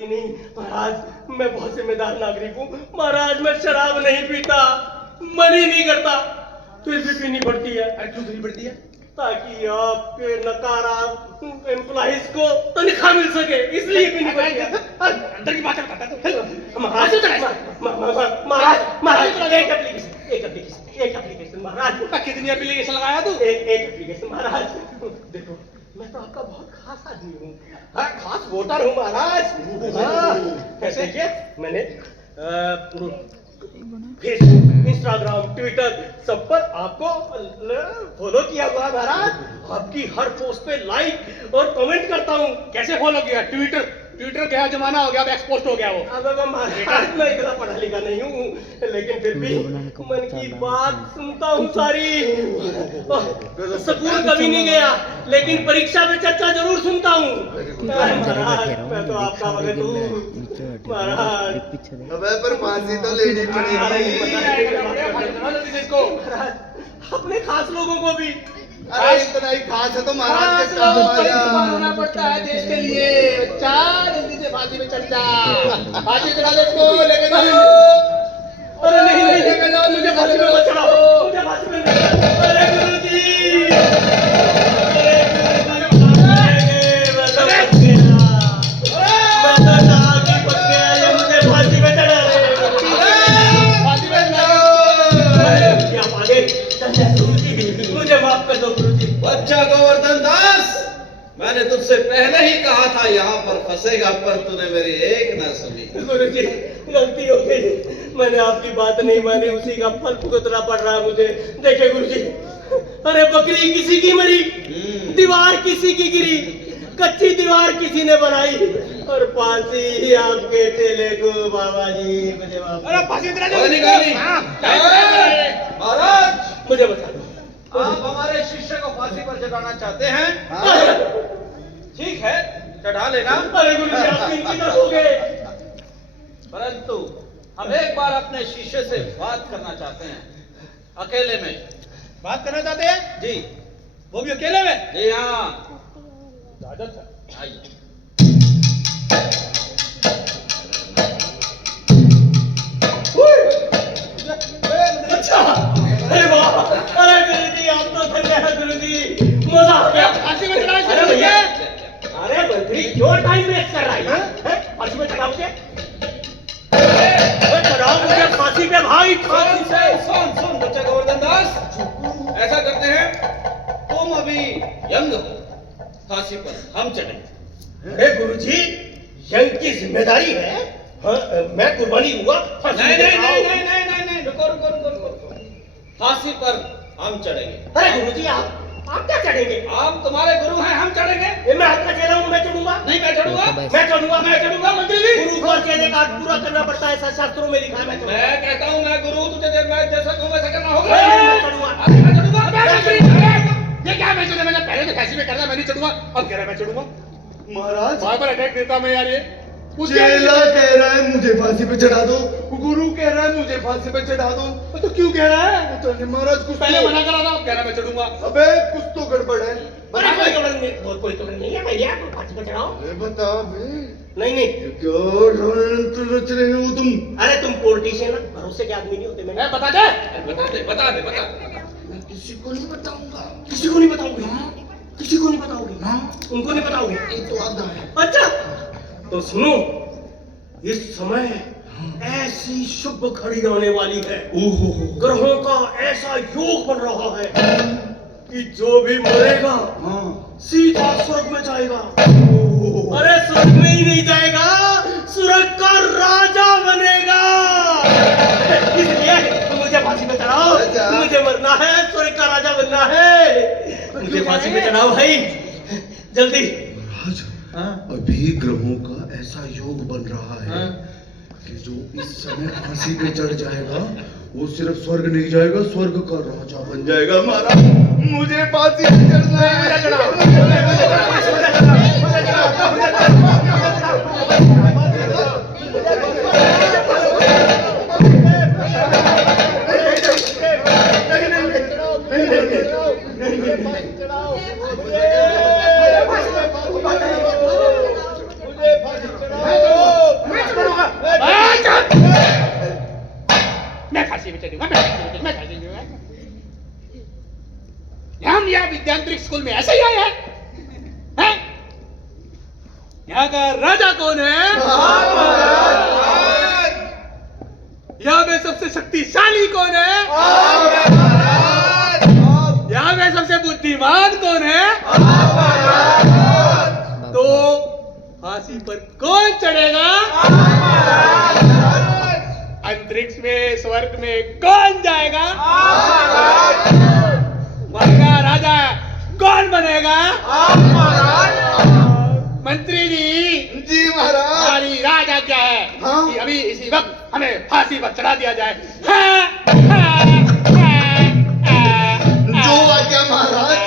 की नहीं महाराज, मैं बहुत जिम्मेदार नागरिक हूँ महाराज। मैं शराब नहीं पीता, मन ही नहीं करता, फिर भी पीनी पड़ती है। क्यों पीनी पड़ती है? ताकि आपके नकारा एम्प्लॉइज को तनख्वाह मिल सके, इसलिए पीनी पड़ती है। अंदर की बात बताता तो महाराज एक एप्लीकेशन महाराज। कितनी एप्लीकेशन लगाया तू? एक एप्लीकेशन महाराज। देखो मैं तो आपका बहुत खास आदमी हूँ, खास वोटर हूँ महाराज। कैसे किया मैंने फेसबुक, इंस्टाग्राम, ट्विटर सब पर आपको फॉलो किया हुआ महाराज। आपकी हर पोस्ट पे लाइक और कमेंट करता हूँ। कैसे फॉलो किया? ट्विटर क्या जमाना हो गया, अब एक्सपोस्ट हो गया वो। अब महाराज मैं इतना पढ़ा लिखा नहीं हूँ, लेकिन फिर भी मन की बात सुनता हूँ सारी। स्कूल कभी नहीं गया, लेकिन परीक्षा में चर्चा जरूर सुनता हूँ महाराज। मैं तो आपका भगत हूँ महाराज। अबे पर फांसी तो लेनी पड़ेगी। अपने खास लोगों को भी। अरे इतना ही खास है तो महाराज के काम आ जा। होना पड़ता है देश के लिए। बच्चा जल्दी से फांसी पे चढ़ जा, फांसी चढ़ा ले इसको, लेके जाओ। अरे नहीं लेके जाओ, मुझे फांसी पे मत चढ़ाओ, मुझे फांसी पे। अरे गुरुजी, मुझे माफ कर दो गुरुजी। बच्चा गोवर्धन दास, मैंने तुझसे पहले ही कहा था यहाँ पर फंसेगा, पर तूने मेरी एक न सुनी। गुरुजी गलती हो गई, मैंने आपकी बात नहीं मानी, उसी का फल भुगतना पड़ रहा है मुझे। देखिए गुरुजी, अरे बकरी किसी की मरी, दीवार किसी की गिरी, कच्ची दीवार किसी ने बनाई, और फांसी आपके चेले को। बाबा जी मुझे माफ। अरे फांसी चढ़ा महाराज मुझे बता दो, आप हमारे शिष्य को फांसी पर चढ़ाना चाहते हैं? ठीक है, चढ़ा लेना। अरे गुरुजी आप इनकी तरफ हो गए। परंतु हम एक बार अपने शिष्य से बात करना चाहते हैं, अकेले में। बात करना चाहते हैं जी वो भी अकेले में? जी हाँ, आइए। अच्छा, अरे वाह, अरे गुरुजी आप तो धन्य है गुरुजी, मजा आ गया। फांसी में चढ़ा। अरे भैया, अरे मंत्री क्यों टाइम वेस्ट कर रहा है? फांसी में चढ़ाओ मुझे, चढ़ाओ मुझे फांसी पे भाई, फांसी से। सुन बच्चा गोवर्धन दास, ऐसा करते हैं, तुम अभी यंग हो, फांसी पर हम चढ़ेंगे। अरे गुरुजी यंग की जिम्मेदारी है। हाँ, मैं कुर्बानी दूंगा। नहीं, रुको। फांसी पर हम चढ़ेंगे। अरे गुरुजी आप क्या चढ़ेंगे? आप तुम्हारे गुरु हैं, हम चढ़ेंगे। मैं आपका चेला हूँ, मैं चढ़ूंगा। नहीं, मैं चढ़ूंगा। मैं चढ़ूंगा मंत्री जी। गुरु को चेले का पूरा करना पड़ता है, ऐसा शास्त्रों में लिखा है। मैं कहता हूँ मैं गुरु, तुझे मैं जैसा कहूँ वैसा करना होगा। मैं चढ़ूंगा। मैं चढ़ूंगा। ये क्या? मैंने पहले तो फांसी में करना, मैं नहीं चढ़ूंगा, अब कह रहा मैं चढ़ूंगा। महाराज बार बार अटैक देता मैं यार। ये चेला कह रहा है मुझे फांसी पे चढ़ा दो, गुरु कह रहा है मुझे फांसी पे चढ़ा दो। तो क्यों कह रहा है? तो महाराज कुछ पहले तो- मना करा था, अब कह रहा मैं चढ़ूंगा। अबे कुछ तो गड़बड़ है। अरे कोई गड़बड़ नहीं है भैया, फांसी पे चढ़ाओ। अरे बता बे, नहीं क्या रणतंत्र रच रहे हो तुम? अरे तुम पॉलिटिशियन ना, भरोसे के आदमी नहीं होते। मैं बता दे। बता दे। मैं किसी को नहीं बताऊंगा। किसी को नहीं बताओगे? किसी को नहीं बताओगे? उनको नहीं बताओगे? ये तो आधा है। अच्छा तो सुनो, इस समय ऐसी शुभ घड़ी आने वाली है, ग्रहों का ऐसा योग बन रहा है कि जो भी मरेगा सीधा स्वर्ग में जाएगा। अरे स्वर्ग में ही नहीं जाएगा, स्वर्ग का राजा बनेगा। इसलिए मुझे फांसी पे चढ़ाओ, मुझे मरना है, स्वर्ग का राजा बनना है। मुझे फांसी पे चढ़ाओ भाई, जल्दी। अभी ग्रहों का ऐसा योग बन रहा है कि जो इस समय फांसी पे चढ़ जाएगा वो सिर्फ स्वर्ग नहीं जाएगा, स्वर्ग का राजा बन जाएगा। महाराज मुझे फांसी पे चढ़ना है। मैं फांसी पे चढ़ूंगा, मैं फांसी पे चढ़ूंगा, मैं फांसी पे चढ़ूंगा। हम यहाँ विद्यांतरिक स्कूल में ऐसे ही आए हैं? हैं? यहाँ का राजा कौन है? यहाँ में सबसे शक्तिशाली कौन है? यहाँ में सबसे बुद्धिमान कौन है? तो फांसी पर कौन चढ़ेगा? अंतरिक्ष में, स्वर्ग में कौन जाएगा? वहाँ का राजा कौन बनेगा? मंत्री जी, जी महाराज। हमारी राजा क्या है हाँ? कि अभी इसी वक्त हमें फांसी पर चढ़ा दिया जाए। जो आज्ञा महाराज।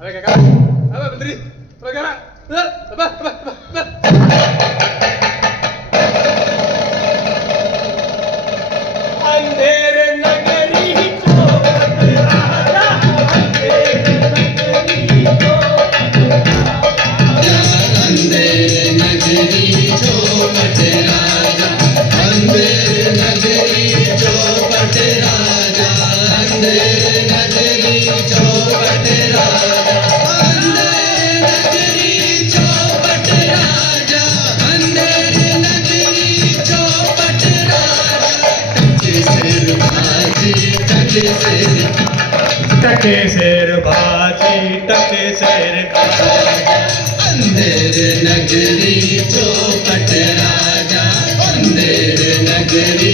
अबे क्या कर रहा है? अबे मंत्री, अबे क्या कर रहा है? अबे, अबे, अबे, अबे। अंधेर नगरी चौखट राजा, अंधेर नगरी चौखट टके शेर बाजी, टके शेर अंधेर नगरी चौपट राजा, अंधेर नगरी